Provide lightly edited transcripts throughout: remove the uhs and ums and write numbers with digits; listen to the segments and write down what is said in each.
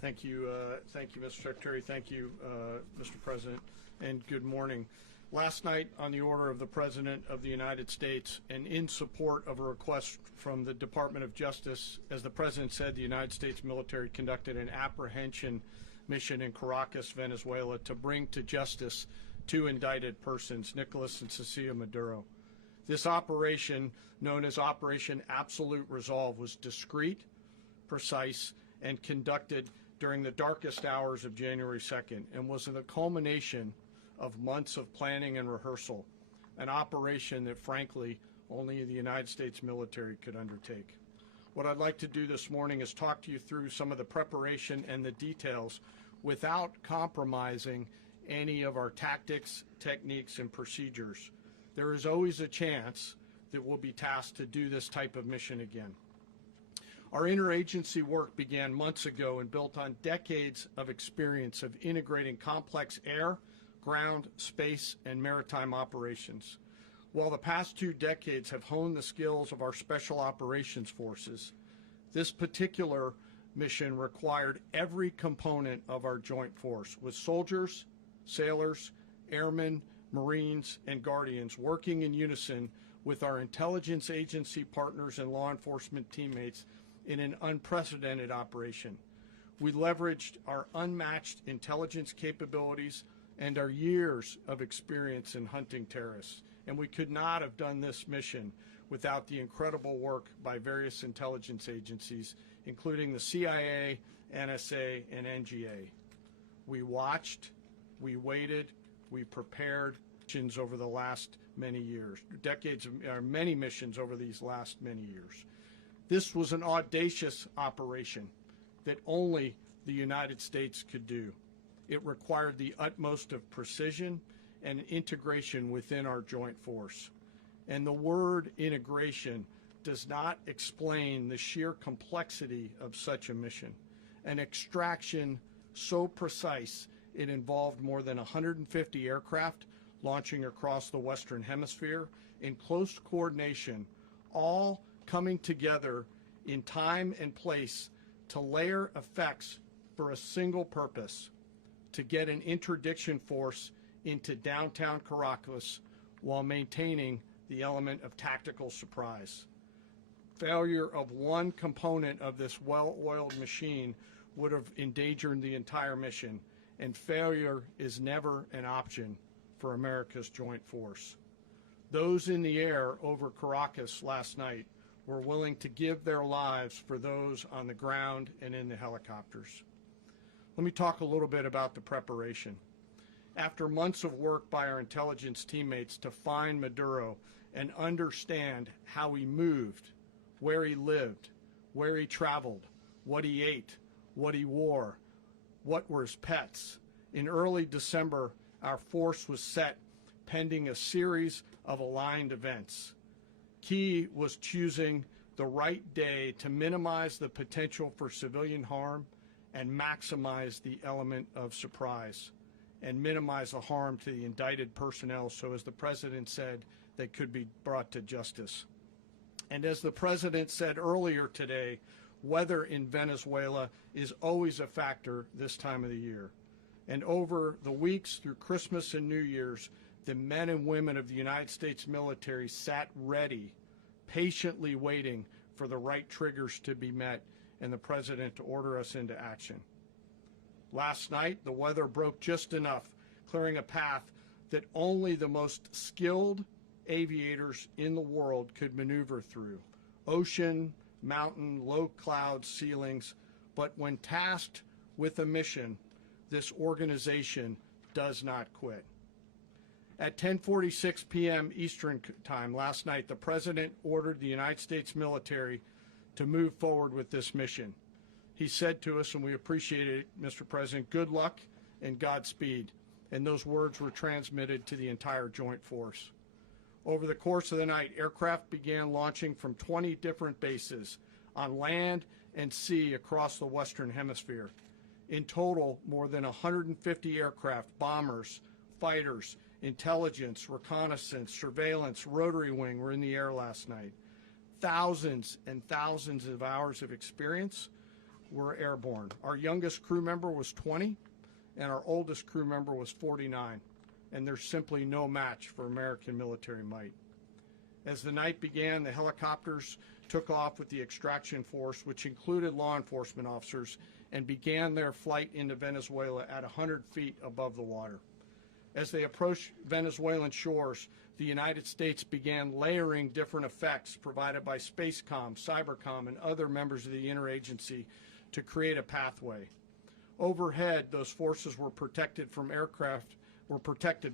Thank you, Mr. Secretary. Thank you, Mr. President, and good morning. Last night, on the order of the President of the United States and in support of a request from the Department of Justice, as the President said, the United States military conducted an apprehension mission in Caracas, Venezuela, to bring to justice two indicted persons, Nicolás and Cecilia Maduro. This operation, known as Operation Absolute Resolve, was discreet, precise, and conducted during the darkest hours of January 2nd and was the culmination of months of planning and rehearsal, an operation that, frankly, only the United States military could undertake. What I'd like to do this morning is talk to you through some of the preparation and the details without compromising any of our tactics, techniques, and procedures. There is always a chance that we'll be tasked to do this type of mission again. Our interagency work began months ago and built on decades of experience of integrating complex air, ground, space, and maritime operations. While the past 2 decades have honed the skills of our special operations forces, this particular mission required every component of our joint force, with soldiers, sailors, airmen, Marines, and Guardians working in unison with our intelligence agency partners and law enforcement teammates in an unprecedented operation. We leveraged our unmatched intelligence capabilities and our years of experience in hunting terrorists, and we could not have done this mission without the incredible work by various intelligence agencies, including the CIA, NSA, and NGA. We watched, we waited, we prepared missions over the last many years, many missions over these last many years. This was an audacious operation that only the United States could do. It required the utmost of precision and integration within our joint force. And the word integration does not explain the sheer complexity of such a mission. An extraction so precise it involved more than 150 aircraft launching across the Western Hemisphere in close coordination, all coming together in time and place to layer effects for a single purpose: to get an interdiction force into downtown Caracas while maintaining the element of tactical surprise. Failure of one component of this well-oiled machine would have endangered the entire mission, and failure is never an option for America's joint force. Those in the air over Caracas last night were willing to give their lives for those on the ground and in the helicopters. Let me talk a little bit about the preparation. After months of work by our intelligence teammates to find Maduro and understand how he moved, where he lived, where he traveled, what he ate, what he wore, what were his pets, in early December, our force was set pending a series of aligned events. Key was choosing the right day to minimize the potential for civilian harm and maximize the element of surprise and minimize the harm to the indicted personnel, so as the President said, they could be brought to justice. And as the President said earlier today, weather in Venezuela is always a factor this time of the year. And over the weeks through Christmas and New Year's, the men and women of the United States military sat ready, patiently waiting for the right triggers to be met and the President to order us into action. Last night, the weather broke just enough, clearing a path that only the most skilled aviators in the world could maneuver through. Ocean, mountain, low cloud ceilings, but when tasked with a mission, this organization does not quit. At 10:46 p.m. Eastern Time last night, the President ordered the United States military to move forward with this mission. He said to us, and we appreciate it, Mr. President, good luck and Godspeed. And those words were transmitted to the entire joint force. Over the course of the night, aircraft began launching from 20 different bases on land and sea across the Western Hemisphere. In total, more than 150 aircraft, bombers, fighters, intelligence, reconnaissance, surveillance, rotary wing were in the air last night. Thousands and thousands of hours of experience were airborne. Our youngest crew member was 20, and our oldest crew member was 49, and there's simply no match for American military might. As the night began, the helicopters took off with the extraction force, which included law enforcement officers, and began their flight into Venezuela at 100 feet above the water. As they approached Venezuelan shores, the United States began layering different effects provided by Spacecom, Cybercom, and other members of the interagency to create a pathway. Overhead, those forces were protected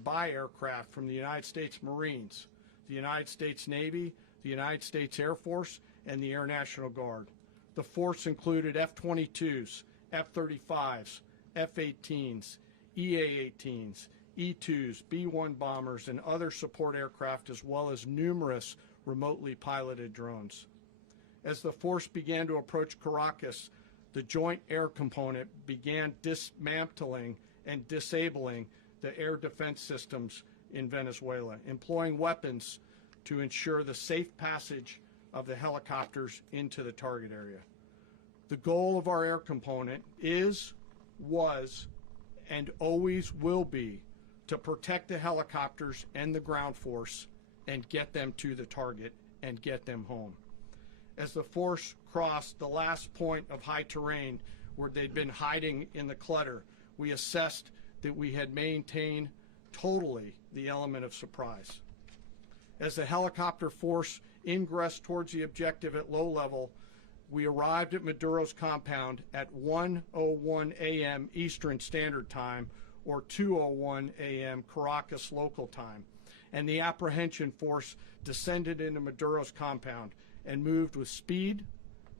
by aircraft from the United States Marines, the United States Navy, the United States Air Force, and the Air National Guard. The force included F-22s, F-35s, F-18s, EA-18s, E-2s, B-1 bombers, and other support aircraft, as well as numerous remotely piloted drones. As the force began to approach Caracas, the Joint Air Component began dismantling and disabling the air defense systems in Venezuela, employing weapons to ensure the safe passage of the helicopters into the target area. The goal of our air component was, and always will be to protect the helicopters and the ground force and get them to the target and get them home. As the force crossed the last point of high terrain where they'd been hiding in the clutter, we assessed that we had maintained totally the element of surprise. As the helicopter force ingressed towards the objective at low level, we arrived at Maduro's compound at 1:01 a.m. Eastern Standard Time, or 2:01 a.m. Caracas local time, and the apprehension force descended into Maduro's compound and moved with speed,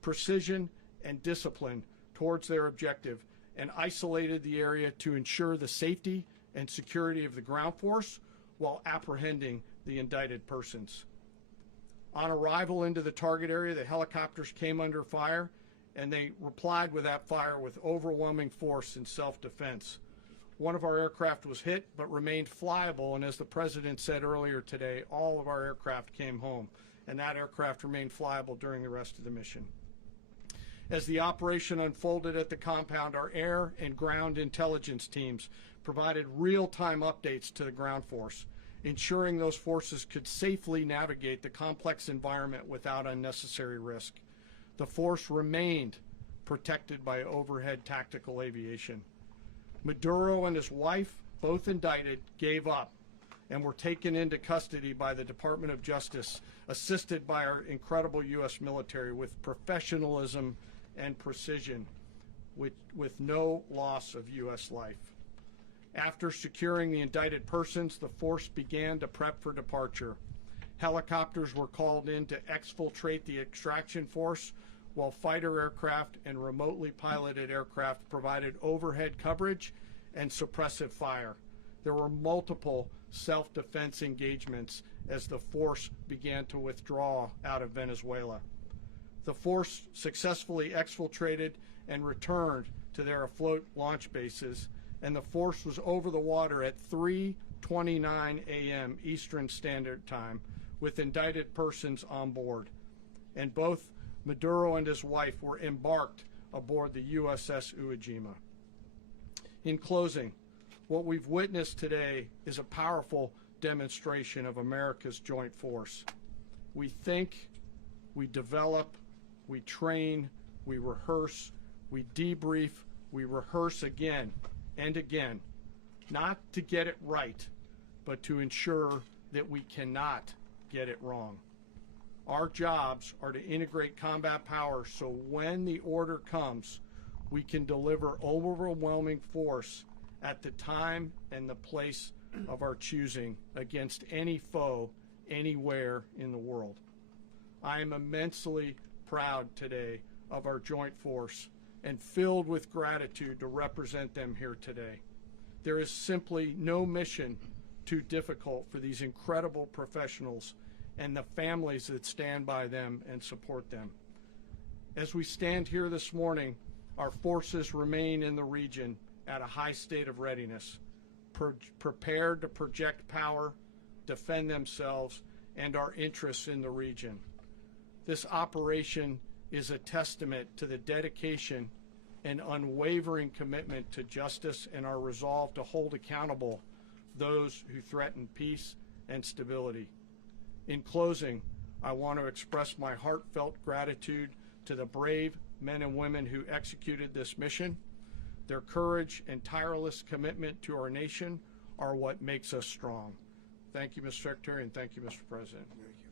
precision, and discipline towards their objective, and isolated the area to ensure the safety and security of the ground force while apprehending the indicted persons. On arrival into the target area, the helicopters came under fire, and they replied with that fire with overwhelming force in self-defense. One of our aircraft was hit but remained flyable, and as the President said earlier today, all of our aircraft came home, and that aircraft remained flyable during the rest of the mission. As the operation unfolded at the compound, our air and ground intelligence teams provided real-time updates to the ground force, ensuring those forces could safely navigate the complex environment without unnecessary risk. The force remained protected by overhead tactical aviation. Maduro and his wife, both indicted, gave up and were taken into custody by the Department of Justice, assisted by our incredible U.S. military with professionalism and precision, with no loss of U.S. life. After securing the indicted persons, the force began to prep for departure. Helicopters were called in to exfiltrate the extraction force, while fighter aircraft and remotely piloted aircraft provided overhead coverage and suppressive fire. There were multiple self-defense engagements as the force began to withdraw out of Venezuela. The force successfully exfiltrated and returned to their afloat launch bases, and the force was over the water at 3:29 a.m. Eastern Standard Time with indicted persons on board. And both Maduro and his wife were embarked aboard the USS Iwo Jima. In closing, what we've witnessed today is a powerful demonstration of America's joint force. We think, we develop, we train, we rehearse, we debrief, we rehearse again and again, not to get it right, but to ensure that we cannot get it wrong. Our jobs are to integrate combat power so when the order comes, we can deliver overwhelming force at the time and the place of our choosing against any foe anywhere in the world. I am immensely proud today of our joint force and filled with gratitude to represent them here today. There is simply no mission too difficult for these incredible professionals and the families that stand by them and support them. As we stand here this morning, our forces remain in the region at a high state of readiness, prepared to project power, defend themselves, and our interests in the region. This operation is a testament to the dedication an unwavering commitment to justice and our resolve to hold accountable those who threaten peace and stability. In closing, I want to express my heartfelt gratitude to the brave men and women who executed this mission. Their courage and tireless commitment to our nation are what makes us strong. Thank you, Mr. Secretary, and thank you, Mr. President. Thank you.